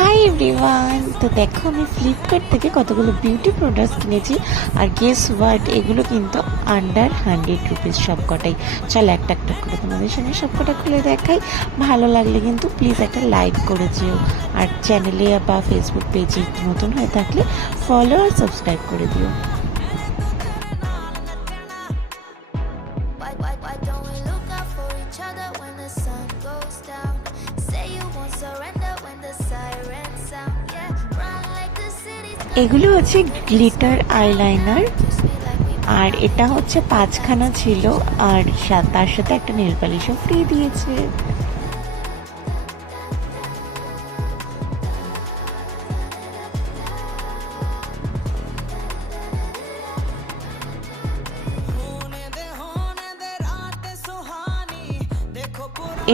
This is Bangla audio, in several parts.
হাই এভরিওয়ান, তো দেখো আমি ফ্লিপকার্ট থেকে কতগুলো বিউটি প্রোডাক্টস কিনেছি। আর গেস হোয়াট, এগুলো কিন্তু আন্ডার 100 রুপিস সবকটাই। চলো একটা একটা করে তোমাদের সঙ্গে সবকটা খুলে দেখাই। ভালো লাগলে কিন্তু প্লিজ একটা লাইক করে যেও। আর চ্যানেলে বা ফেসবুক পেজে নতুন হয়ে থাকলে ফলো আর সাবস্ক্রাইব করে দিও। Why don't we look out for each other when the sun goes down? Say you won't surrender when the sirens sound. Yeah, run like the city. এগুলো হচ্ছে glitter eyeliner, Just me like we আর এটা হচ্ছে 5খানা ছিল। আর তার সাথে একটা নেল পালিশও ফ্রি দিয়েছে।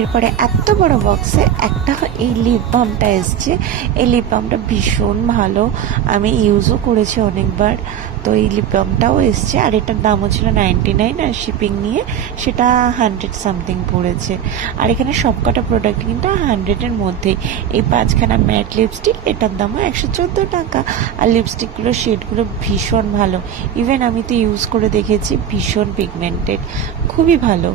এরপরে এত বড় বক্সে একটা এই লিপ বামটা এসছে। এই লিপ বামটা ভীষণ ভালো, আমি ইউজও করেছি অনেকবার। তো এই লিপ বামটাও এসছে, আর এটার দামও ছিল 99, আর শিপিং নিয়ে সেটা 100 সামথিং পড়েছে। আর এখানে সবকটা প্রোডাক্ট কিন্তু 100-এর মধ্যেই। এই 5খানা ম্যাট লিপস্টিক, এটার দামও 114 টাকা। আর লিপস্টিকগুলোর শেডগুলো ভীষণ ভালো, ইভেন আমি তো ইউজ করে দেখেছি, ভীষণ পিগমেন্টেড, খুবই ভালো।